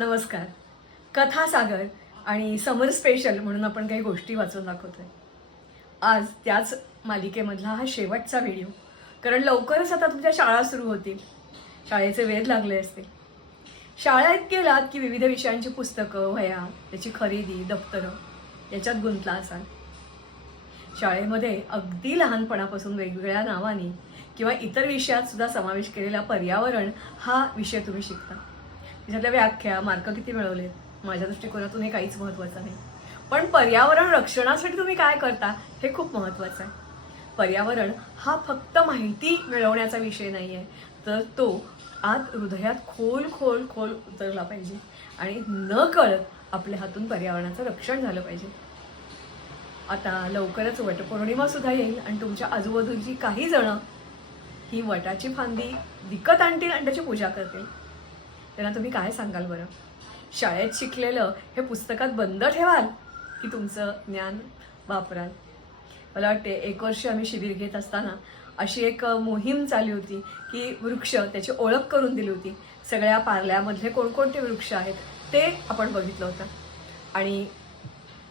नमस्कार. कथासागर आणि समर स्पेशल म्हणून आपण काही गोष्टी वाचून दाखवतोय. आज त्याच मालिकेमधला हा शेवटचा व्हिडिओ कारण लवकरच आता तुमच्या शाळा सुरू होतील. शाळेचे वेध लागले असते शाळेत गेलात की विविध विषयांची पुस्तकं वह्या त्याची खरेदी दप्तरं याच्यात गुंतला असाल. शाळेमध्ये अगदी लहानपणापासून वेगवेगळ्या नावाने किंवा इतर विषयात सुद्धा समावेश केलेला पर्यावरण हा विषय तुम्ही शिकता. त्याच्यातल्या व्याख्या मार्क किती मिळवले? माझ्या दृष्टिकोनातून हे काहीच महत्त्वाचं नाही. पण पर्यावरण रक्षणासाठी तुम्ही काय करता हे खूप महत्त्वाचं आहे. पर्यावरण हा फक्त माहिती मिळवण्याचा विषय नाही आहे. तर तो आत हृदयात खोल खोल खोल उतरला पाहिजे. आणि न कळत आपल्या हातून पर्यावरणाचं रक्षण झालं पाहिजे. आता लवकरच वटपौर्णिमासुद्धा येईल आणि तुमच्या आजूबाजूची काही जणं ही वटाची फांदी विकत आणतील आणि त्याची पूजा करतील. त्यांना तुम्ही काय सांगाल बरं? शाळेत शिकलेलं हे पुस्तकात बंद ठेवाल की तुमचं ज्ञान वापराल? मला वाटते एक वर्ष आम्ही शिबिर घेत असताना अशी एक मोहीम चालली होती की वृक्ष त्याची ओळख करून दिली होती. सगळ्या पार्ल्यामधले कोणकोणते वृक्ष आहेत ते आपण बघितलं होतं. आणि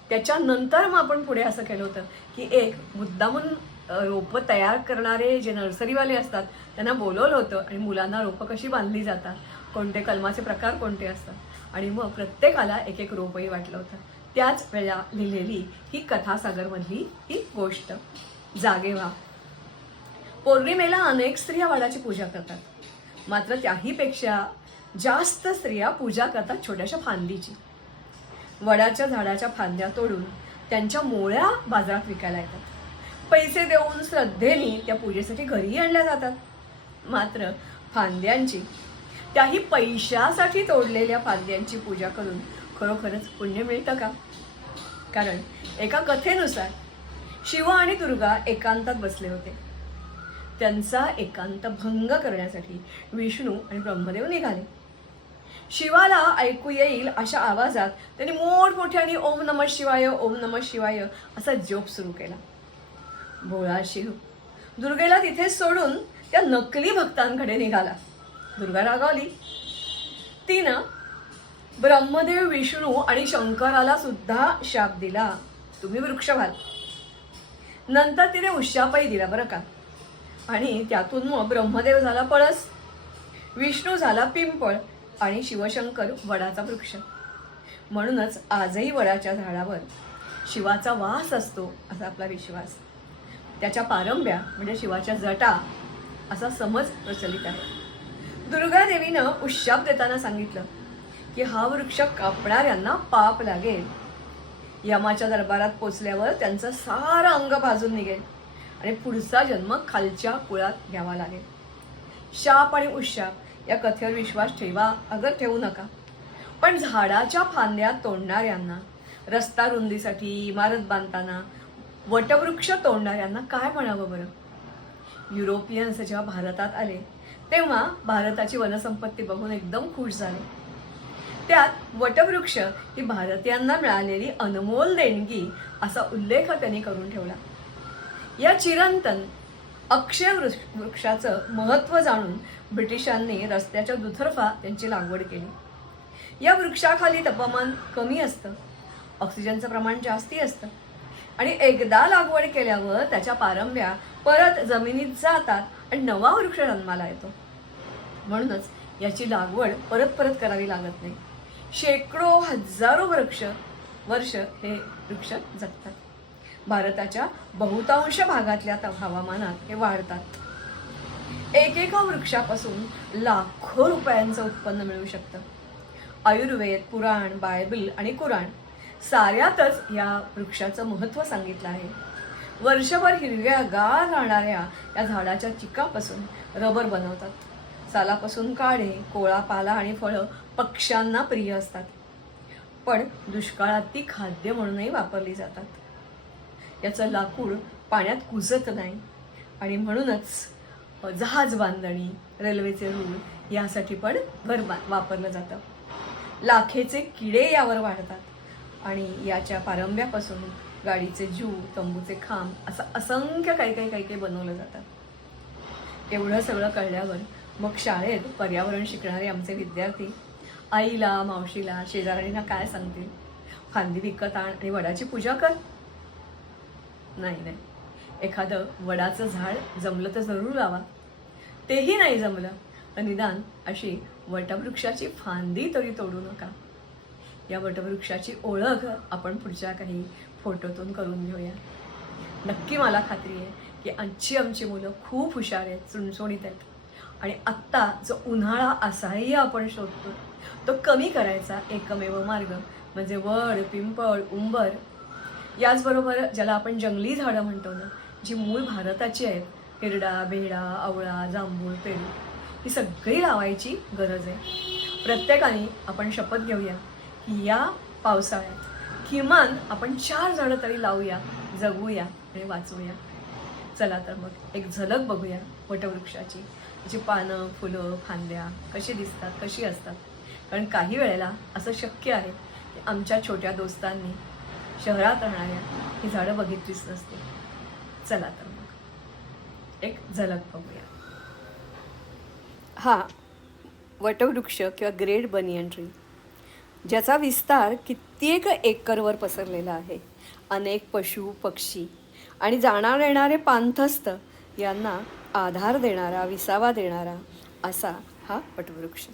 त्याच्यानंतर मग आपण पुढे असं केलं होतं की एक मुद्दामून रोपं तयार करणारे जे नर्सरीवाले असतात त्यांना बोलवलं होतं आणि मुलांना रोपं कशी बांधली जातात? कोणते कलमाचे प्रकार कोणते असतात? आणि मग प्रत्येकाला एक एक रोपही वाटलं होतं. त्याच वेळा लिहिलेली ही कथासागरमधली ही गोष्ट. जागे व्हा. पौर्णिमेला अनेक स्त्रिया वडाची पूजा करतात. मात्र त्याहीपेक्षा जास्त स्त्रिया पूजा करतात छोट्याशा फांदीची. वडाच्या झाडाच्या फांद्या तोडून त्यांच्या मोळ्या बाजारात विकायला येतात. पैसे देऊन श्रद्धेने त्या पूजेसाठी घरीही आणल्या जातात. मात्र फांद्यांची त्याही पैशासाठी तोडलेल्या फांद्यांची पूजा करून खरोखरच पुण्य मिळतं का? कारण एका कथेनुसार शिव आणि दुर्गा एकांतात बसले होते. त्यांचा एकांत भंग करण्यासाठी विष्णू आणि ब्रह्मदेव निघाले. शिवाला ऐकू येईल अशा आवाजात त्यांनी मोठमोठ्याने ओम नम शिवाय ओम नम शिवाय असा जोप सुरू केला. भोळा शिव दुर्गेला तिथे सोडून त्या नकली भक्तांकडे निघाला. दुर्गा रागावली. तिनं ब्रह्मदेव विष्णू आणि शंकराला सुद्धा शाप दिला. तुम्ही वृक्ष व्हाल. नंतर तिने उशापही दिला बरं का. आणि त्यातून मग ब्रह्मदेव झाला पळस विष्णू झाला पिंपळ आणि शिवशंकर वडाचा वृक्ष. म्हणूनच आजही वडाच्या झाडावर शिवाचा वास असतो असा आपला विश्वास. त्याच्या पारंब्या म्हणजे शिवाच्या जटा असा समज प्रचलित आहे. दुर्गादेवीनं उशाप देताना सांगितलं की हा वृक्ष कापणाऱ्यांना पाप लागेल. यमाच्या दरबारात पोचल्यावर त्यांचं सारं अंग भाजून निघेल आणि पुढचा जन्म खालच्या कुळात घ्यावा लागेल. शाप आणि उशाप या कथेवर विश्वास ठेवा अगर ठेवू नका. पण झाडाच्या फांद्या तोडणाऱ्यांना रस्ता रुंदीसाठी इमारत बांधताना वटवृक्ष तोडणाऱ्यांना काय म्हणावं बरं? युरोपियन्स जेव्हा भारतात आले तेव्हा भारताची वनसंपत्ती बघून एकदम खुश झाले. त्यात वटवृक्ष ही भारतीयांना मिळालेली अनमोल देणगी असा उल्लेख त्यांनी करून ठेवला. या चिरंतन अक्षय वृक्ष वृक्षाचं महत्त्व जाणून ब्रिटिशांनी रस्त्याच्या दुतर्फा त्यांची लागवड केली. या वृक्षाखाली तापमान कमी असतं. ऑक्सिजनचं प्रमाण जास्ती असतं. आणि एकदा लागवड केल्यावर त्याच्या पारंब्या परत जमिनीत जातात आणि नवा वृक्ष जन्माला येतो. म्हणूनच याची लागवड परत परत करावी लागत नाही. शेकडो हजारो वृक्ष वर्ष हे वृक्ष जगतात. भारताच्या बहुतांश भागातल्या त- हवामानात हे वाढतात. एकेका वृक्षापासून लाखो रुपयांचं उत्पन्न मिळू शकतं. आयुर्वेद पुराण बायबल आणि कुराण साऱ्यातच या वृक्षाचं महत्त्व सांगितलं आहे. वर्षभर हिरव्या गार राहणाऱ्या या झाडाच्या चिकापासून रबर बनवतात. सालापासून काढे कोळा पाला आणि फळं पक्ष्यांना प्रिय असतात. पण दुष्काळात ती खाद्य म्हणूनही वापरली जातात. याचं लाकूड पाण्यात कुजत नाही. आणि म्हणूनच जहाज बांधणी रेल्वेचे रूळ यासाठी पण घर वापरलं जातं. लाखेचे किडे यावर वाढतात. आणि याच्या पारंब्यापासून गाडीचे जू तंबूचे खांब असं असंख्य काही काही काही काही बनवलं जातं. एवढं सगळं कळल्यावर मग शाळेत पर्यावरण शिकणारे आमचे विद्यार्थी आईला मावशीला शेजाऱ्यांना काय सांगतील? फांदी विकत आण आणि वडाची पूजा कर. नाही नाही. एखादं वडाचं झाड जमलं तर जरूर लावा. तेही नाही जमलं. तर निदान अशी वटवृक्षाची फांदी तरी तोडू नका. या वटवृक्षाची ओळख आपण पुढच्या काही फोटोतून करून घेऊया. नक्की मला खात्री आहे की आजची आमची मुलं खूप हुशार आहेत चुणचुणीत आहेत. आणि आत्ता जो उन्हाळा असाही आपण शोधतो तो कमी करायचा एकमेव मार्ग म्हणजे वड पिंपळ उंबर. याचबरोबर ज्याला आपण जंगली झाडं म्हणतो ना जी मूळ भारताची आहेत हिरडा भेडा आवळा जांभूळ पेरू ही सगळी लावायची गरज आहे. प्रत्येकाने आपण शपथ घेऊया या पावसाळ्यात. किमान आपण चार झाडं तरी लावूया जगूया आणि वाचूया. चला तर मग एक झलक बघूया वटवृक्षाची. त्याची पानं फुलं फांद्या कशी दिसतात कशी असतात. कारण काही वेळेला असं शक्य आहे की आमच्या छोट्या दोस्तांनी शहरात राहणाऱ्या ही झाडं बघितलीच नसते. चला तर मग एक झलक बघूया. हा वटवृक्ष किंवा ग्रेट बनियन ट्री. ज्याचा विस्तार कित्येक एकरवर पसरलेला आहे. अनेक पशु पक्षी आणि जाणार येणारे पांथस्थ यांना आधार देणारा विसावा देणारा असा हा वटवृक्ष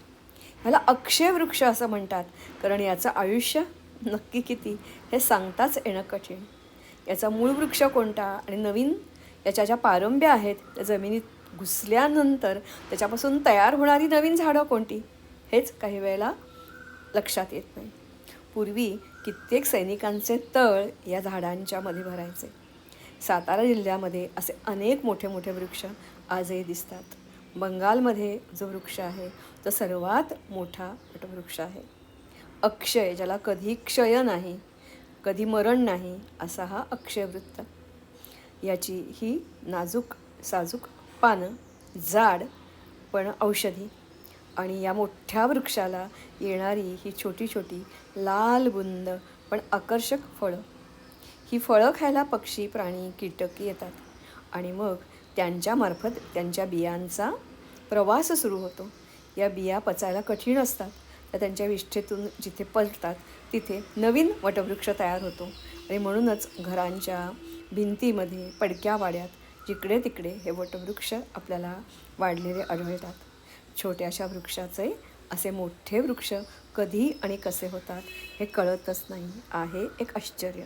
ह्याला अक्षय वृक्ष असं म्हणतात. कारण याचं आयुष्य नक्की किती हे सांगताच येणं कठीण. याचा मूळ वृक्ष कोणता आणि नवीन याच्या ज्या पारंब्या आहेत त्या जमिनीत घुसल्यानंतर त्याच्यापासून तयार होणारी नवीन झाडं कोणती? हेच काही वेळेला लक्षात येत नाही. पूर्वी कित्येक सैनिकांचे तळ या झाडांच्या मध्ये भरायचे. सातारा जिल्ह्यामध्ये असे अनेक मोठे मोठे वृक्ष आजही दिसतात. बंगालमध्ये जो वृक्ष आहे तो सर्वात मोठा वटवृक्ष आहे. अक्षय ज्याला कधी क्षय नाही कधी मरण नाही असा हा अक्षयवृत्त याची ही नाजूक साजूक पानं जाड पण औषधी आणि या मोठ्या वृक्षाला येणारी ही छोटी छोटी लाल बुंद पण आकर्षक फळं. ही फळं खायला पक्षी प्राणी कीटक येतात. आणि मग त्यांच्यामार्फत त्यांच्या बियांचा प्रवास सुरू होतो. या बिया पचायला कठीण असतात. तर त्यांच्या विष्ठेतून जिथे पलतात तिथे नवीन वटवृक्ष तयार होतो. आणि म्हणूनच घरांच्या भिंतीमध्ये पडक्या वाड्यात जिकडे तिकडे हे वटवृक्ष आपल्याला वाढलेले आढळतात. छोट्याशा वृक्षाचे असे मोठे वृक्ष कधी आणि कसे होतात हे कळतच नाही. आहे एक आश्चर्य.